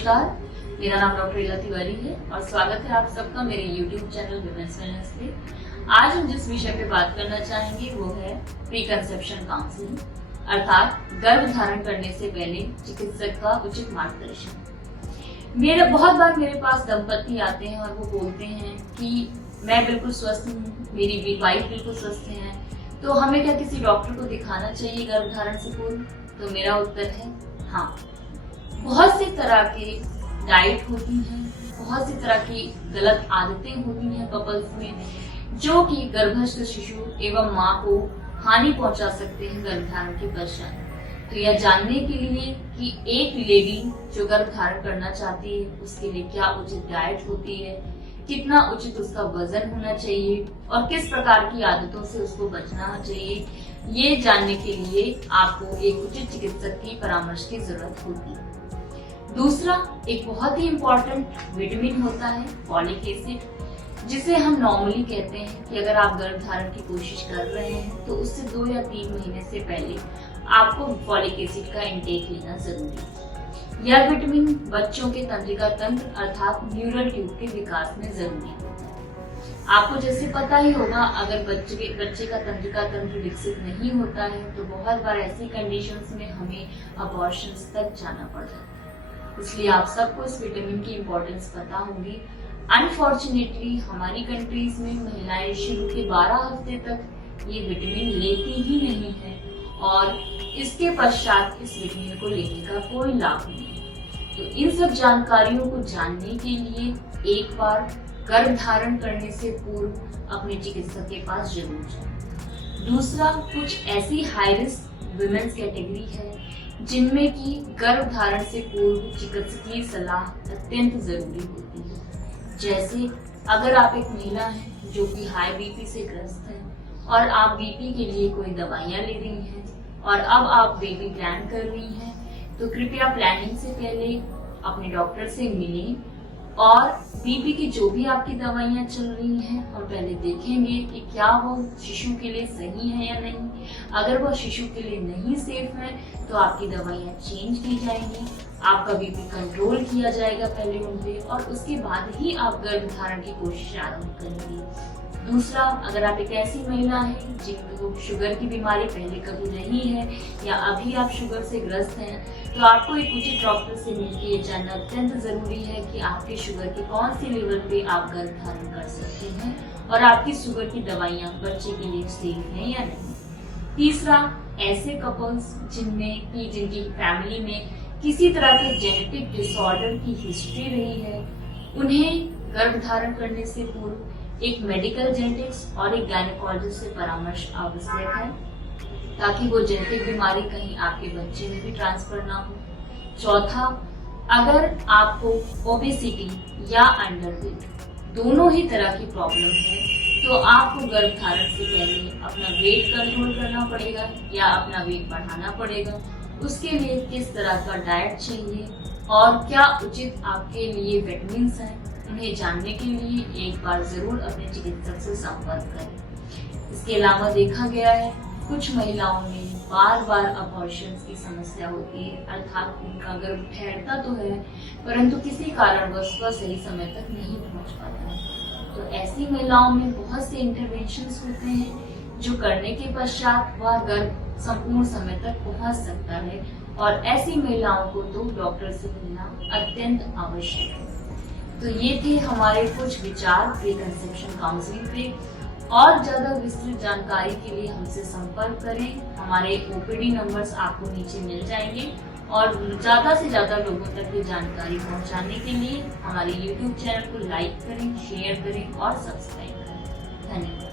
नमस्कार, मेरा नाम डॉक्टर इला तिवारी है और स्वागत है आप सबका मेरे YouTube चैनल विमेंस वेलनेस पे। आज हम जिस विषय पे बात करना चाहेंगे वो है प्री कंसेप्शन काउंसलिंग, अर्थात गर्भ धारण करने से पहले चिकित्सक का उचित मार्गदर्शन। बहुत बार मेरे पास दंपति आते हैं और वो बोलते हैं कि मैं बिल्कुल स्वस्थ हूँ, मेरी वाइफ बिल्कुल स्वस्थ है, तो हमें क्या किसी डॉक्टर को दिखाना चाहिए गर्भ धारण से पूर्व? तो मेरा उत्तर है हाँ। बहुत सी तरह के डाइट होती हैं, बहुत सी तरह की गलत आदतें होती हैं कपल्स में, जो कि गर्भस्थ शिशु एवं माँ को हानि पहुंचा सकते हैं गर्भ धारण के पश्चात। तो यह जानने के लिए कि एक लेडी जो गर्भ धारण करना चाहती है उसके लिए क्या उचित डाइट होती है, कितना उचित उसका वजन होना चाहिए और किस प्रकार की आदतों से उसको बचना चाहिए, ये जानने के लिए आपको एक उचित चिकित्सक की परामर्श की जरूरत होगी। दूसरा, एक बहुत ही इम्पोर्टेंट विटामिन होता है फॉलिक एसिड, जिसे हम नॉर्मली कहते हैं कि अगर आप गर्भ धारण की कोशिश कर रहे हैं तो उससे 2 या 3 महीने से पहले आपको फॉलिक एसिड का इंटेक लेना जरूरी है। यह विटामिन बच्चों के तंत्रिका तंत्र अर्थात न्यूरल ट्यूब के विकास में जरूरी होता है। आपको जैसे पता ही होगा, अगर बच्चे का तंत्रिका तंत्र विकसित नहीं होता है तो बहुत बार ऐसी कंडीशंस में हमें अबॉर्शंस तक जाना पड़ जाता है। इसलिए आप सबको इस विटामिन की इम्पोर्टेंस पता होगी। अनफॉर्चुनेटली हमारी कंट्रीज में महिलाएं शुरू के 12 हफ्ते तक ये विटामिन लेती ही नहीं है और इसके पश्चात इस विटामिन को लेने का कोई लाभ नहीं है। तो इन सब जानकारियों को जानने के लिए एक बार गर्भ धारण करने से पूर्व अपने चिकित्सक के पास जरूर जाएं। दूसरा, कुछ ऐसी हाई रिस्क वुमेन्स कैटेगरी है जिनमें की गर्भ धारण से पूर्व चिकित्सकीय सलाह अत्यंत जरूरी होती है। जैसे अगर आप एक महिला हैं जो कि हाई बीपी से ग्रस्त हैं और आप बीपी के लिए कोई दवाइयां ले रही हैं और अब आप बेबी प्लान कर रही हैं, तो कृपया प्लानिंग से पहले अपने डॉक्टर से मिलें और बीपी की जो भी आपकी दवाइयां चल रही हैं हम पहले देखेंगे कि क्या वो शिशु के लिए सही है या नहीं। अगर वो शिशु के लिए नहीं सेफ है तो आपकी दवाइयां चेंज की जाएंगी, आपका बीपी कंट्रोल किया जाएगा पहले उनपे और उसके बाद ही आप गर्भ धारण की कोशिश आरंभ करेंगे। दूसरा, अगर आप एक ऐसी महिला है जिनको शुगर की बीमारी पहले कभी रही है या अभी आप शुगर से ग्रस्त हैं, तो आपको एक उचित डॉक्टर से मिलकर ये जानना अत्यंत जरूरी है कि आपके शुगर के कौन सी लेवल पे आप गर्भ धारण कर सकते हैं और आपकी शुगर की दवाइयां बच्चे के लिए सेफ हैं या नहीं। तीसरा, ऐसे कपल्स जिनकी फैमिली में किसी तरह के जेनेटिक डिसऑर्डर की हिस्ट्री रही है, उन्हें गर्भ धारण करने से पूर्व एक मेडिकल जेनेटिक्स और एक गायनेकोलॉजिस्ट से परामर्श आवश्यक है ताकि वो जेनेटिक बीमारी कहीं आपके बच्चे में भी ट्रांसफर ना हो। चौथा, अगर आपको ओबेसिटी या अंडरवेट दोनों ही तरह की प्रॉब्लम है तो आपको गर्भ धारण से पहले अपना वेट कंट्रोल करना पड़ेगा या अपना वेट बढ़ाना पड़ेगा। उसके लिए किस तरह का डाइट चाहिए और क्या उचित आपके लिए विटामिन्स हैं, उन्हें जानने के लिए एक बार जरूर अपने चिकित्सक से संपर्क करें। इसके अलावा देखा गया है कुछ महिलाओं में बार बार अबॉर्शंस की समस्या होती है, अर्थात उनका गर्भ ठहरता तो है परंतु किसी कारणवश वह सही समय तक नहीं पहुंच पाता है। तो ऐसी महिलाओं में बहुत से इंटरवेंशंस होते हैं जो करने के पश्चात वह गर्भ संपूर्ण समय तक पहुंच सकता है और ऐसी महिलाओं को तो डॉक्टर से मिलना अत्यंत आवश्यक है। तो ये थे हमारे कुछ विचार प्री कंसेप्शन काउंसलिंग पे। और ज्यादा विस्तृत जानकारी के लिए हमसे संपर्क करें। हमारे ओपीडी नंबर्स आपको नीचे मिल जाएंगे और ज्यादा से ज्यादा लोगों तक ये जानकारी पहुंचाने के लिए हमारे YouTube चैनल को लाइक करें, शेयर करें और सब्सक्राइब करें। धन्यवाद।